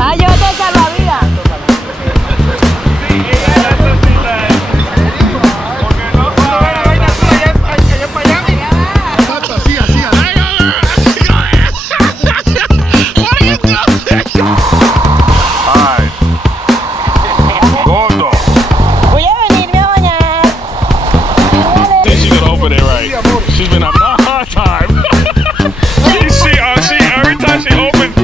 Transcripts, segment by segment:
Ah, yo te salvavidas. She's been having a hard time. she every time she opens.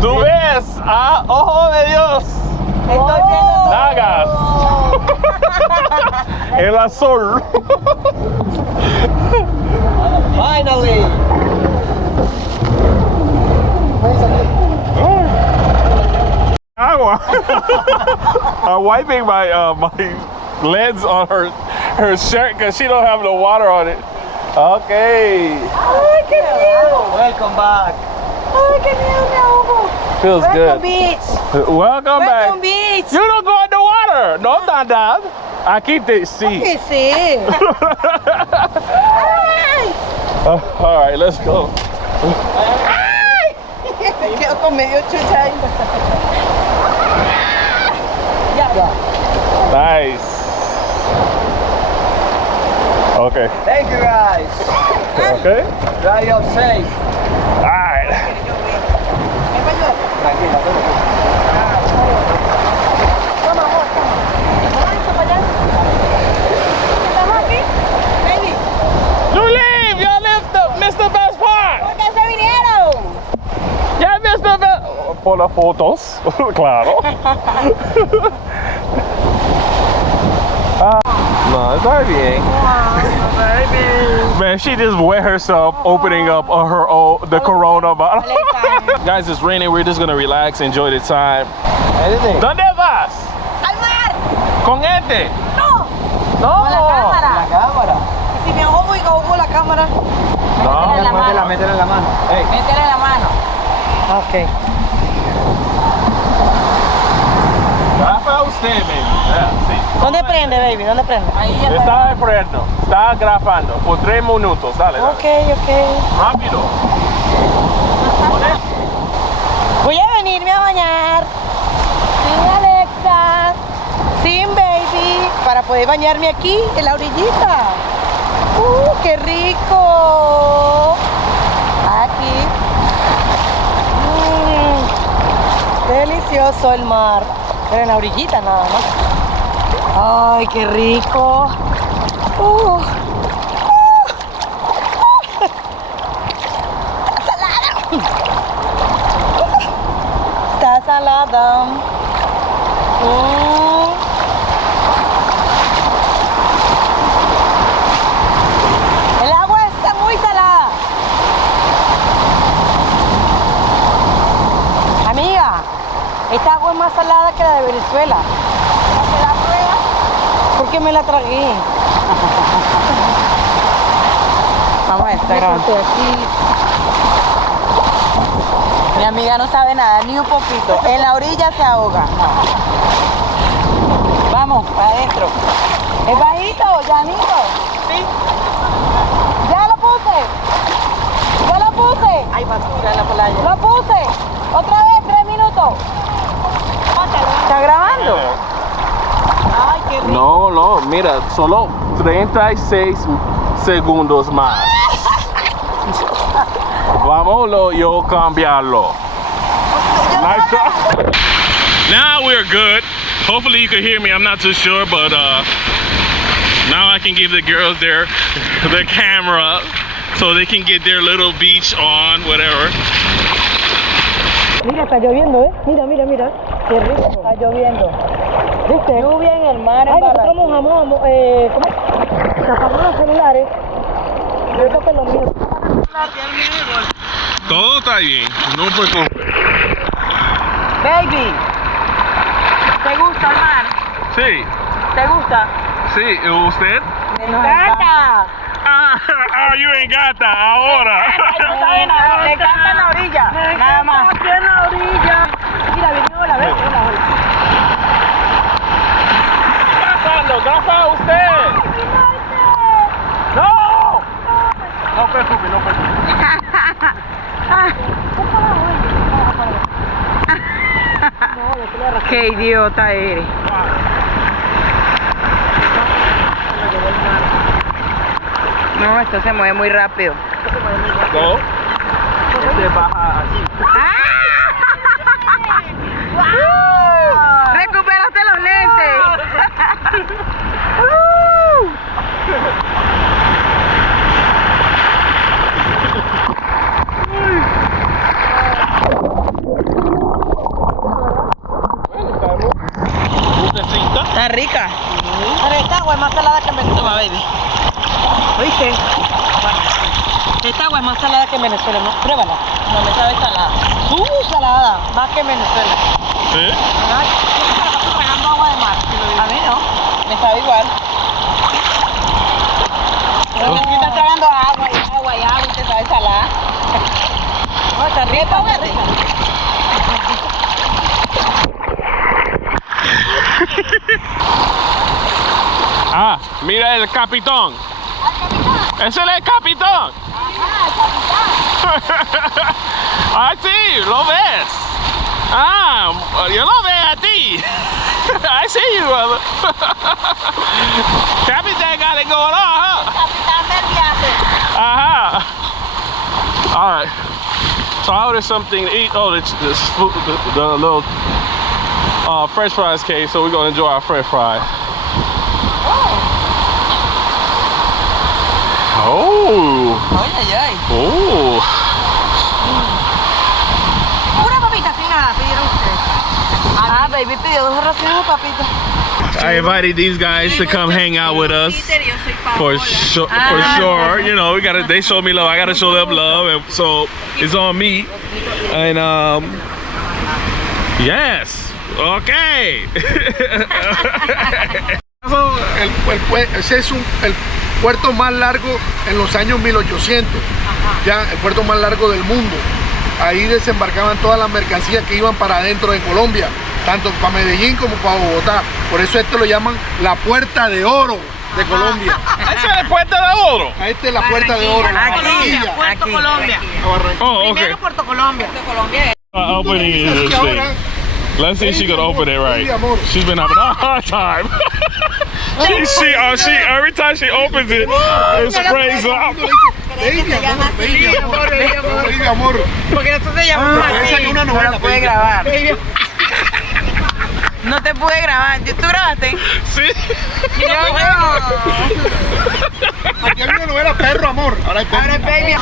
¿Tú ves? ¡Ah, ojo de Dios! Nagas. El azul. Finally. Agua. I'm wiping my my legs on her shirt because she don't have no water on it. Okay. Ay, qué miedo. Welcome back. Ay, qué miedo, me ahogo. Feels Welcome good. Beach. Welcome back. Welcome Beach. You don't go in the water. No, Dad. Aquí te sí. Sí, sí. Ay. All right, let's go. Ay. Me quedo con medio chucha ahí. Ya. Nice. Okay. Thank you guys. Okay. Drive up safe. All right. Tranquila, Toma, amor, toma. Vamos para allá. ¿Estamos aquí? Baby. You leave. Y'all missed the best part. ¿Por qué se vinieron? Ya missed the best. Por las fotos, claro. No, está bien. Man, she just wet herself opening up the Corona bottle. Guys, it's raining. We're just gonna relax, enjoy the time. Anything? ¿Dónde vas? ¡Al mar! ¿Con este? ¡No! No. Con la cámara. La cámara. Y si me ahogo y ahogo la cámara. No. Métela en la mano. Hey. Métela en la mano. Ok. Para usted, baby. Yeah, sí. ¿Dónde prende, baby? ¿Dónde prende? Ahí ya Está de freno. Está grabando por 3 minutos. Dale, dale. Ok. Rápido. Voy a venirme a bañar sin Alexa, sin baby, para poder bañarme aquí en la orillita. ¡Qué rico! Aquí. delicioso el mar. Pero en la orillita nada más. Ay, qué rico. Salada. Está salada. El agua está muy salada. Amiga, esta agua es más salada que la de Venezuela. ¿No te da prueba? Porque me la tragué. Vamos a ver, está grabando. Mi amiga no sabe nada, ni un poquito. En la orilla se ahoga. No. Vamos, para adentro. ¿Es bajito, llanito? Sí. ¡Ya lo puse! ¡Ya lo puse! Hay basura en la playa. ¡Lo puse! ¡Otra vez, 3 minutos! ¿Está grabando? Ay, qué rico. No, no, mira, solo 36 segundos más. Vámonos, yo cambiarlo. Nice job. Now we're good. Hopefully you can hear me. I'm not too sure, but now I can give the girls their camera so they can get their little beach on, whatever. Mira, está lloviendo, ¿eh? Mira, mira, mira. Qué rico. Está lloviendo. ¿Viste? Lluvia en el mar. Ay, nosotros mojamos, ¿cómo? Tapamos los celulares. Yo creo que lo mío. Todo está bien, no te preocupes. Baby, ¿te gusta el mar? Sí, ¿Te gusta? sí, ¿usted? Me encanta. Ah, you ain't got that ahora. No sabe nada, le encanta en la orilla. Nada más. Aquí en la orilla. Mira, vino la vez. Hola, hola. ¿Qué está pasando? ¿Qué pasa usted? ¡No! No preocupe, no preocupe. Qué idiota eres. No, esto se mueve muy rápido. ¿No? Se baja así. ¡Recuperaste los lentes! Está rica. Pero esta agua es más salada que en Venezuela, baby. ¿Oíste? Esta agua es más salada que en Venezuela, ¿no? Pruébala. No me sabe salada. Salada, más que en Venezuela. ¿Sí? Ay, yo me paso tragando agua de mar. A mí no, me sabe igual. Pero tú estás tragando agua y agua y agua y te sabe salada. No, está rica, está rica. Ah, mira el capitán. ¡Ese es el capitán! Ajá, el capitán. ¡Ah, sí! ¡Lo ves! ¡Ah! ¡Yo lo veo a ti! I see you, brother. Capitán got it going on, huh? Capitán del viaje. Uh-huh. All right. So I ordered something to eat. Oh, this food, the little French fries came, so we're gonna enjoy our French fries. Oh. Ay, ay, ay. Oh. Una papita sin nada pidieron ustedes. Ah, baby pidió 2 raciones de papitas. I invited these guys to come hang out with us for sure. You know, they showed me love. I gotta show them love, and so it's on me. And yes, okay. Ese es el puerto más largo en los años 1800. Ya el puerto más largo del mundo. Ahí desembarcaban todas las mercancías que iban para adentro de Colombia, tanto para Medellín como para Bogotá. Por eso esto lo llaman la Puerta de Oro de Colombia. ¿Esa es la Puerta de Oro? Esta es la Puerta de Oro. Aquí, Puerto Colombia. Oh, okay. Primero Puerto Colombia. Puerto Colombia. Opening this thing. Let's see if she can open it right. She's been having a hard time. she every time she opens it, it sprays up. Baby amor. Porque esto se llama Esa es una novela. puede grabar. No te pude grabar. ¿Tú grabaste? Sí. Aquí había no era perro, amor. Ahora es perro. Ahora, baby.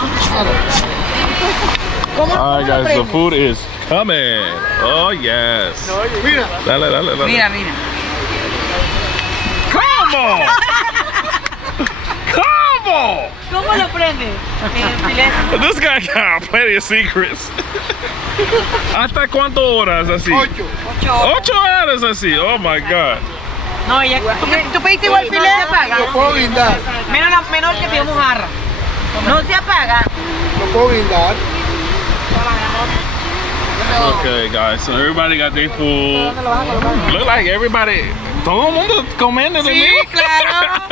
¿Cómo? Alright, guys, the food is coming. Oh, yes. Mira. Dale, dale, dale. Mira, mira. ¿Cómo? ¿Cómo? ¿Cómo lo prendes? This guy got plenty of secrets. ¿Hasta cuántas horas así? 8. 8 horas así. Oh my God. No, ya. ¿Tú pediste igual filete? Se apaga. Lo puedo guindar. Menor que pidamos jarra. No se apaga. Lo puedo guindar. Okay, guys, so everybody got their food. Look like everybody. Todo el mundo comiendo de Sí, mí. claro.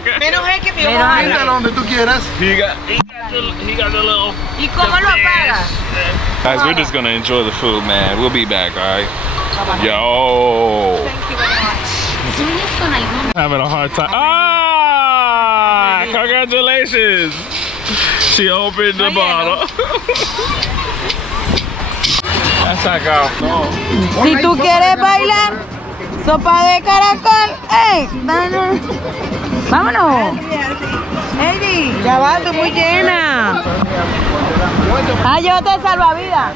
Okay. Menos el que pidamos Guíndalo jarra. donde tú quieras. He got the little. ¿Y cómo lo apagas? Guys, we're just gonna enjoy the food, man. We'll be back, alright? Yo. Having a hard time. Ah! Congratulations! She opened the bottle. That's not girl. No. Si tú quieres bailar, sopa de caracol, ¡ey! ¡Vámonos! ¡Ey! Ya va, tú muy llena. Ah, yo te salvavidas.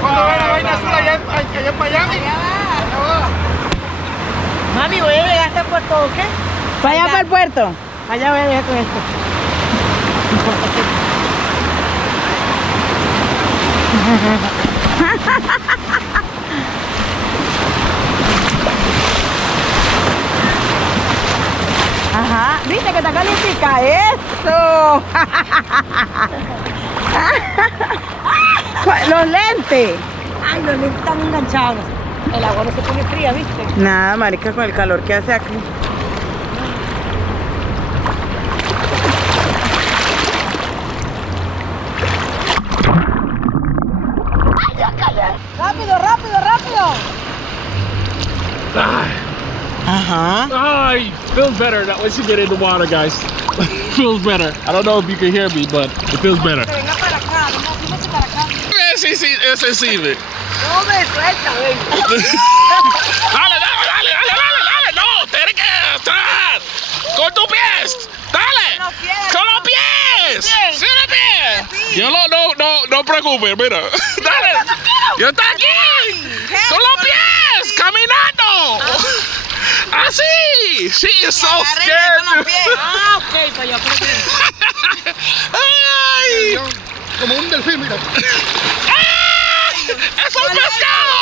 ¿Cuándo va la vaina azul allá en Miami? Mami, voy a llegar hasta el puerto, ¿o qué? ¿Para allá para el puerto? Allá voy a llegar con esto. Ajá, viste que está calientica. ¡Eso! Los lentes. Ay, los lentes están enganchados. El agua no se pone fría, ¿viste? Nada, marica, con el calor que hace aquí. ¡Rápido, rápido, rápido! Ajá. Ah, feels better that once you get in the water, guys. Feels better. I don't know if you can hear me, but it feels better. Venga para acá, venga para acá. Es sensible. No me suelta, ven. Dale, dale, dale, dale, dale, dale. No, tienes que atrás. Con tus pies. Dale. Con los pies. Con los pies. Sí. Sí, los pies. Sí. Yo no preocupes, mira. Dale. Yo estoy aquí. Con los pies. Caminando. Así. She is so scared. Con los pies. Ah, ok, pues yo creo que... Ay. Como un delfín, mira. ¡Es un pescado!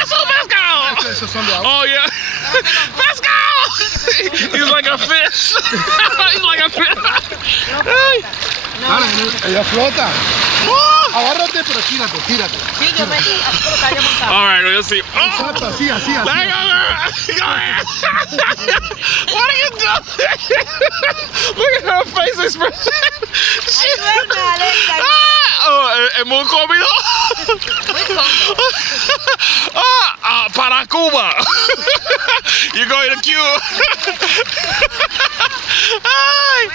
¡Es un pescado! Esos son de agua. Oh, yeah. ¡Pescado! He's like a fish. He's like a fish. Ay. Dale, ella flota. Agárrate, pero tírate, tírate. Sí, yo me así como que haya montado. All right, we'll see. Oh. Exacto, así, así, así. Let go, girl. Go ahead. What are you doing? Look at her face expression. Es muy cómodo. Para Cuba. You're going to Cuba. Ay.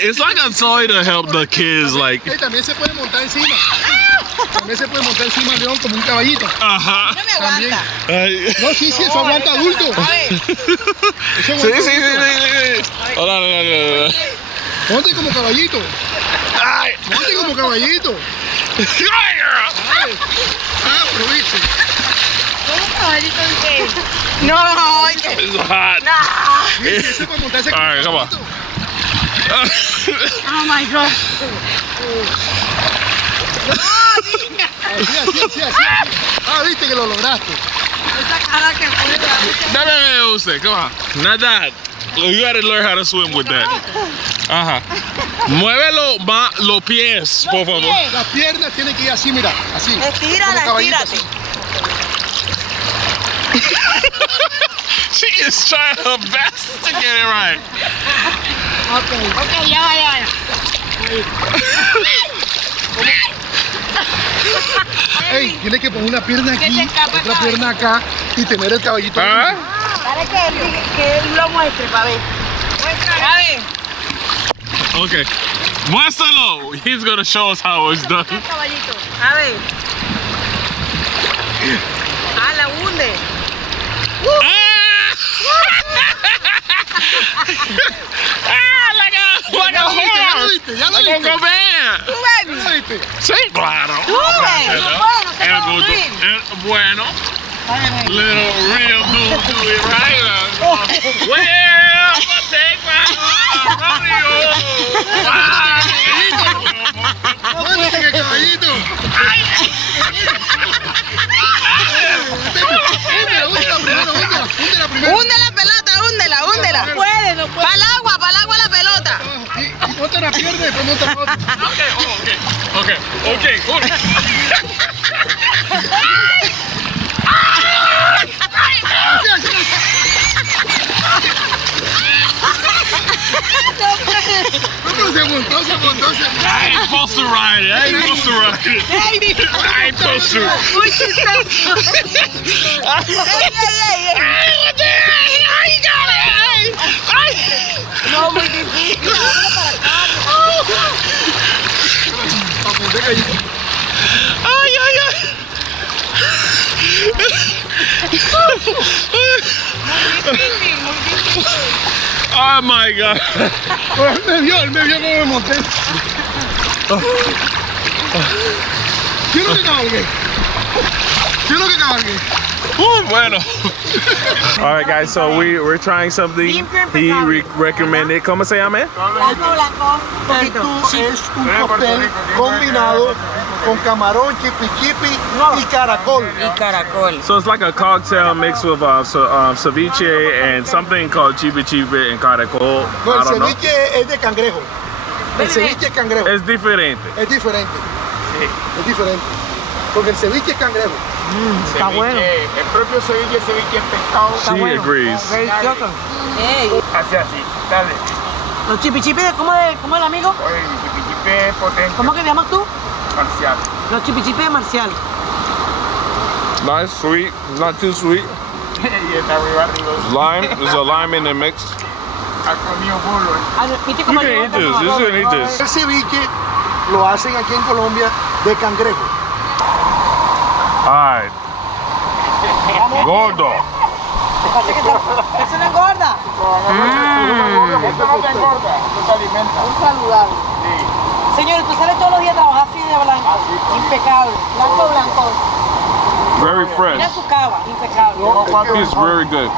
It's like a toy to help the kids, like. Hey, también se puede montar encima. También se puede montar encima de león como un caballito. Ajá. No me También. aguanta. Ay. No, sí, eso aguanta adulto. A ver. Eso Sí, aguanta sí, sí, adulto. sí. Hola, hola, hola. Monte como caballito. Ay. Monte como caballito. Ay, girl. Aproveche. ¿Cómo caballito de qué? No, ay, que... It's hot. No. Ese para montarse como All right, come on. caballito. Oh my God. Así, así, así, así. Ah, viste que lo lograste. Esa cara que fue. Dame usted, come on. Not that. You gotta learn how to swim with that. Ajá. Muévelo más los pies, por favor. Las piernas tienen que ir así, mira, así. Estírala, como caballito, estírate. así. She is trying her best to get it right. Ok, ya va, ya va. Ey, tienes que poner una pierna Que aquí, se escapa el otra pierna acá y tener el caballito. ¿Ah? Dale que él lo muestre para ver. A ver. Okay. Muéstralo. He's gonna show us how it's done. Caballito. A ver. Ah, la hunde. Ya lo viste. ¿Tú, baby? ¿Ya lo viste? Sí, claro. Tú, baby. No puedo, no sé El cómo gusto. subir. Bueno. Little real dude do it right. Well, I'ma take my Muéstrate, caballito. Hunde la pelota, húndela. No puede. Para el agua la pelota. Y no te la pierdes, después no te la botas. Okay. No, se montó. I ain't supposed to ride it. I ain't supposed to. Muy chistoso. What the hell? How you got it? No, muy difícil. Oh my God. Él me vio cómo me monté. Quiero que cabalgué. Bueno. All right, guys. So we're trying something he recommended. ¿Cómo se llama? Blanco. Esto es un cóctel combinado con camarón, chipi y caracol. So it's like a cocktail mixed with ceviche and something called chipi and caracol. No, I el don't know. ceviche es de cangrejo. El ceviche es cangrejo. Es diferente. Es diferente. Es diferente. Porque el ceviche es cangrejo. Está bueno. El propio ceviche es pescado. She agrees. Hace así, dale. Los chipichipes, ¿cómo el amigo? Oye, mi chipichipe potente. ¿Cómo que te llamas tú? Marcial. Los chipichipes de Marcial. Nice, sweet. Not too sweet. Y está arriba. Lime. There's a lime in the mix. Ha comido bolo. ¿Viste You cómo can eat this. You can eat this. El ceviche lo hacen aquí en Colombia de cangrejo. All right. Gordo. Eso no engorda. Esto no te engorda, esto te alimenta. Un saludable. Sí. Señores, tú sales todos los días a trabajar así de blanco. Impecable. Blanco. Very fresh. Mira su cava, impecable. It's very good.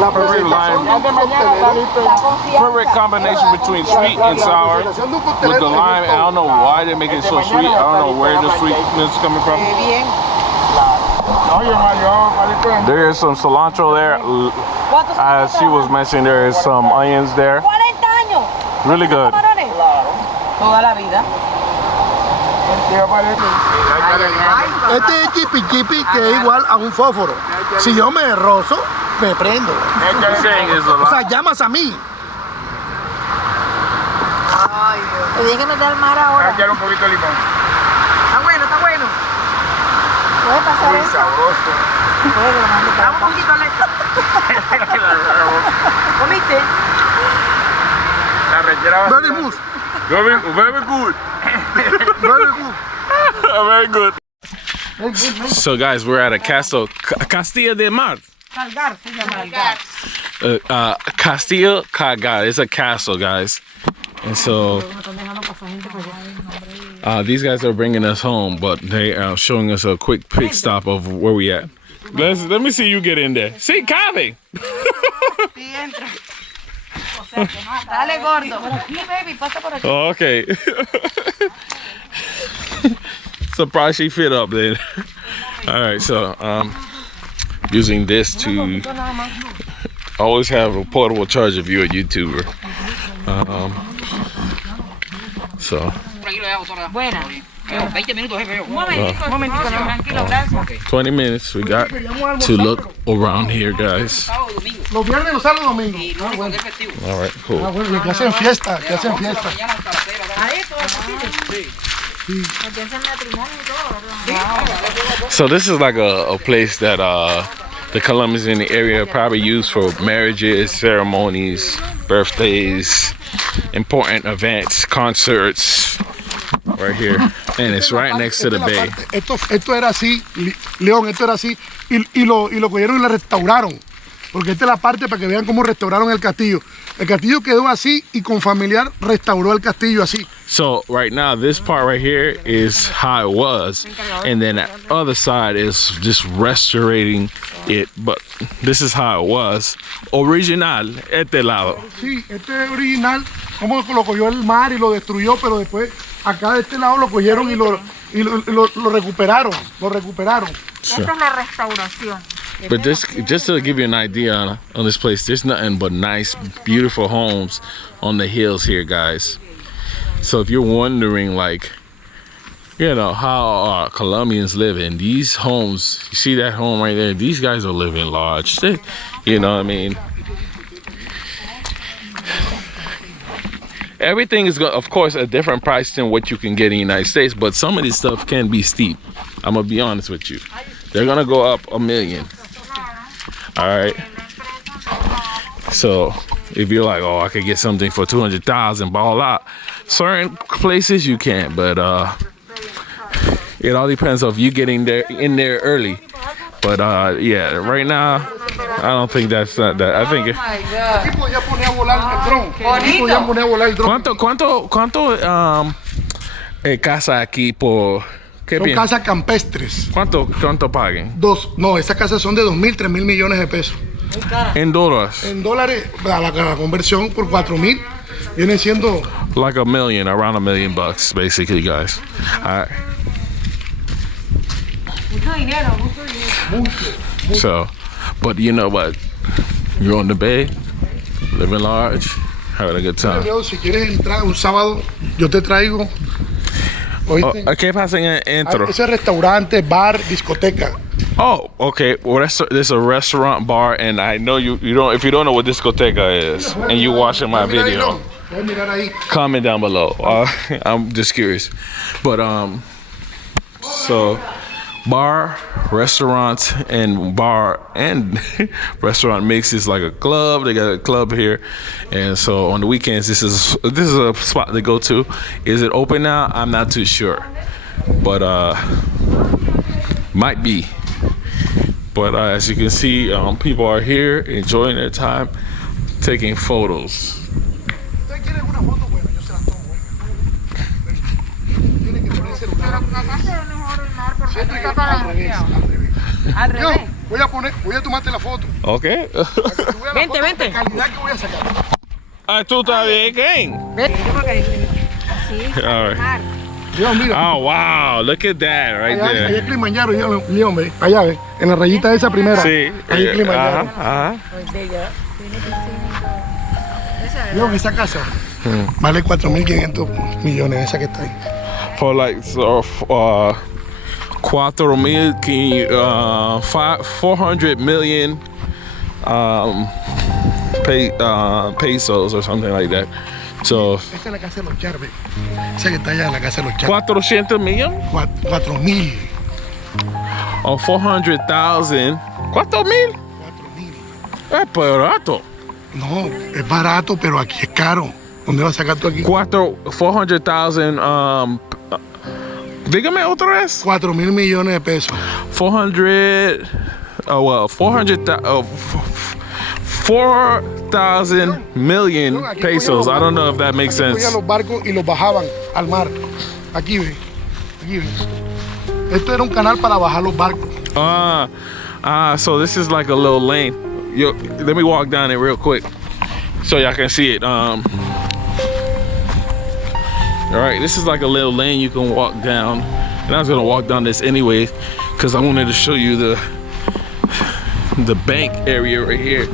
La Very presentación lime. de un coctelero. La confianza. Perfect combination between sweet and sour with the lime. I don't know why they make it so sweet. I don't know where the sweetness is coming from. Bien. No, yo, There is some cilantro there. ¿Cuántos As she was mentioning, there is some onions there. 40 años. Really good. Camarones. Toda la vida. Este es chipi que es igual a un fósforo. Si yo me rozo, me prendo. He's saying is a O sea, lot. llamas a mí. Ay, Dios. Te tienes que meter al mar ahora. Echarle un poquito de limón. Está bueno. ¿Puede pasar Muy eso? sabroso. Vamos un poquito, Alex. ¿Comiste? La rellena va a Very ser- good. Very good. Very good. Very good. So guys, we're at a Castillo de Mar. Salgar, se llama. Castillo Salgar. It's a castle, guys. And so these guys are bringing us home, but they are showing us a quick pit stop of where we at. Let me see you get in there. See, Cabe. Sí, entra. Dale, gordo. Por aquí, baby, pasa por aquí. Oh, okay. Surprised she fit up then. All right, so using this to always have a portable charger if you're a YouTuber. So Buena. 20 minutos, jefe. Un momentico, no, tranquilo, gracias. 20 minutes we got to look around here, guys. Sábado, domingo. Los viernes, los sábados, domingos. Y lunes cuando es festivo. All right, cool. Bueno, que hacen fiesta, que hacen fiesta. Mañana hasta las 6 de la tarde. Ahí, todo posible. Piensa en matrimonio y todo, ¿verdad? So this is like a place that the Colombians in the area probably use for marriages, ceremonies, birthdays, important events, concerts. Right here, and it's right next to the bay. Esto era así, León, esto era así, y lo cogieron y lo restauraron. Porque esta es la parte para que vean cómo restauraron el castillo. El castillo quedó así y con familiar restauró el castillo así. So right now, this part right here is how it was, and then the other side is just restorating it. But this is how it was. Original, este lado. Sí, este es original, como lo cogió el mar y lo destruyó, pero después acá de este lado lo cogieron y lo recuperaron, Esta es la restauración. But just to give you an idea on this place, there's nothing but nice, beautiful homes on the hills here, guys. So if you're wondering, like, you know, how Colombians live in these homes, you see that home right there? These guys are living large. You know what I mean? Everything is, of course, a different price than what you can get in the United States, but some of this stuff can be steep. I'm gonna be honest with you. They're gonna go up $1 million. All right. So if you're like, oh, I could get something for 200,000, ball out. Certain places you can, but it all depends on you getting in there early. But yeah, right now, I don't think that's not that. I think. ¿Cuánto casa aquí por? Son casas campestres. ¿Cuánto paguen? No, esas casas son de 2.000, 3.000 millones de pesos. ¿En dólares? En dólares, la conversión por 4.000 viene siendo like $1 million, around $1 million bucks, basically, guys. All right. Mucho dinero. So, but you know what? You're on the bay, living large, having a good time. Si quieres entrar un sábado, yo te traigo. ¿Qué pasa en entro? Ese restaurante, bar, discoteca. Oh, okay. Well, there's a restaurant, bar, and I know you don't. If you don't know what discoteca is, and you watching my video, comment down below. I'm just curious, but so bar, restaurant, and bar and restaurant mix is like a club. They got a club here, and so on the weekends, this is a spot to go to. Is it open now? I'm not too sure, but might be. But as you can see, people are here enjoying their time, taking photos. Voy a tomarte la foto. Okay. Vente. Calidad que voy a sacar. ¿Tú estás bien, Ken? All right. León, mira. Oh, wow. Look at that right Allá there. es Kilimandiaro, León, ve. Allá, ve. En la rayita esa primera. Sí. Ahí es Kilimandiaro. Ajá. León, esa casa vale 4.500 millones, esa que está ahí. For like 400 million pesos or something like that. So Esta es la casa de los Charbes. Esa que está allá, la casa de los Charbes. 400 million 4.000. or 400,000. 4,000. 4.000. Es barato. No, es barato, pero aquí es caro. ¿Dónde vas a sacar tú aquí? 400,000. Dígame otra vez. 4.000 millones de pesos. 4,000 million pesos. I don't know if that makes sense. Cogían los barcos y los bajaban al mar. Aquí ve. Esto era un canal para bajar los barcos. So this is like a little lane. Let me walk down it real quick so y'all can see it. All right, this is like a little lane you can walk down, and I was gonna walk down this anyway because I wanted to show you the bank area right here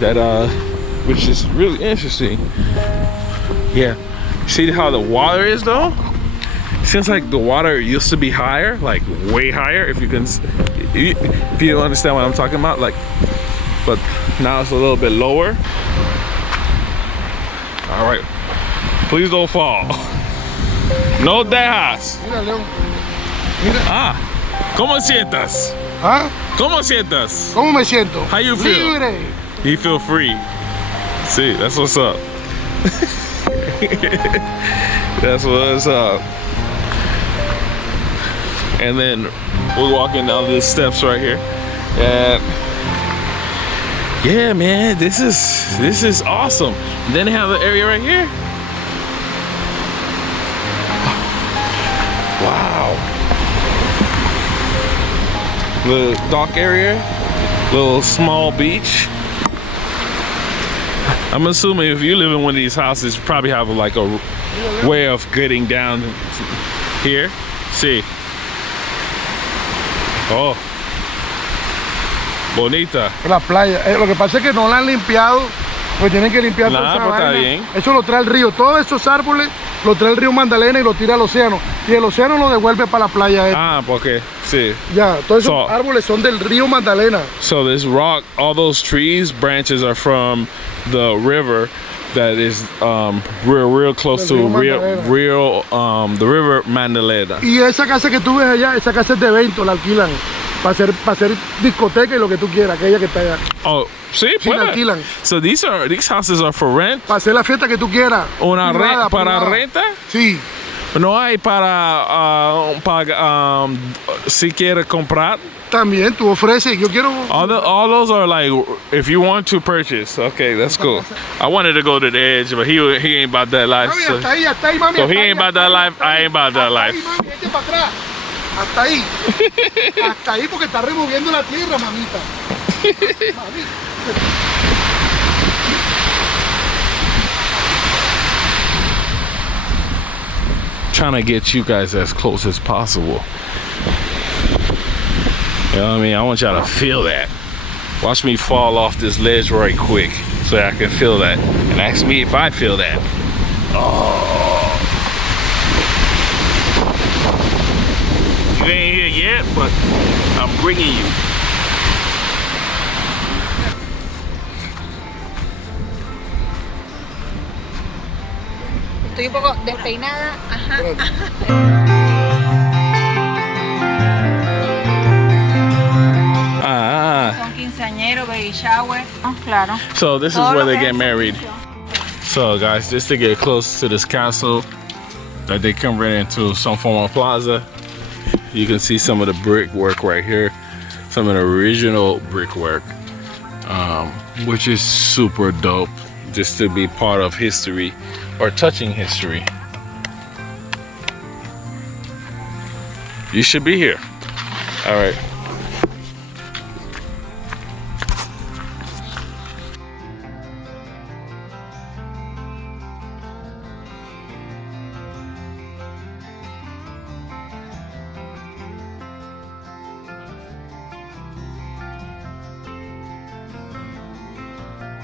that which is really interesting. Yeah, see how the water is though? Seems like the water used to be higher, like way higher, if you understand what I'm talking about, like, but now it's a little bit lower. All right, please don't fall. No dejas. Mira, León. Mira. ¿Cómo sientas? ¿Ah? ¿Cómo sientas? ¿Cómo me siento? How you feel? Libre. You feel free. See, that's what's up. That's what's up. And then we're walking down these steps right here. And yeah, man, this is awesome. And then they have the area right here. Wow. The dock area, little small beach. I'm assuming if you live in one of these houses, you probably have like a way of getting down here. See. Oh. Bonita. La playa. Lo que pasa es que no la han limpiado, porque tienen que limpiar toda esa Pues está vaina. bien. Eso lo trae el río. Todos esos árboles lo trae el río Magdalena y lo tira al océano. Y el océano lo devuelve para la playa. Ah, porque, sí. Ya, todos esos So- árboles son del río Magdalena. So this rock, all those trees, branches are from the river that is real close to Del río the river Magdalena. Y esa casa que tú ves allá, esa casa es de evento, la alquilan. Para hacer discoteca y lo que tú quieras, aquella que está allá. Oh, sí, Sí, la puede. alquilan. So these houses are for rent. Para hacer la fiesta que tú quieras. Una Privada, para privada. renta. Sí. No hay para si quiere comprar. También tú ofreces, yo quiero... All those are like if you want to purchase. Okay, that's cool. I wanted to go to the edge, but he ain't about that life. Mami, So, hasta ahí, mami. so hasta he ahí, ain't about hasta that ahí, life. hasta I ain't about that Hasta life. ahí, mami, vete para atrás. Hasta ahí. Hasta ahí porque está removiendo la tierra, mamita. Mami. Trying to get you guys as close as possible. You know what I mean? I want y'all to feel that. Watch me fall off this ledge right quick so I can feel that. And ask me if I feel that. Oh. You ain't here yet, but I'm bringing you. Estoy un poco despeinada. Ajá. Ah. Son quinceañeros, baby shower. Oh, claro. So this is Todo where lo they que get es married. So guys, just to get close to this castle that they convert into some form of plaza, you can see some of the brickwork right here, some of the original brickwork, which is super dope, just to be part of history or touching history. You should be here. All right.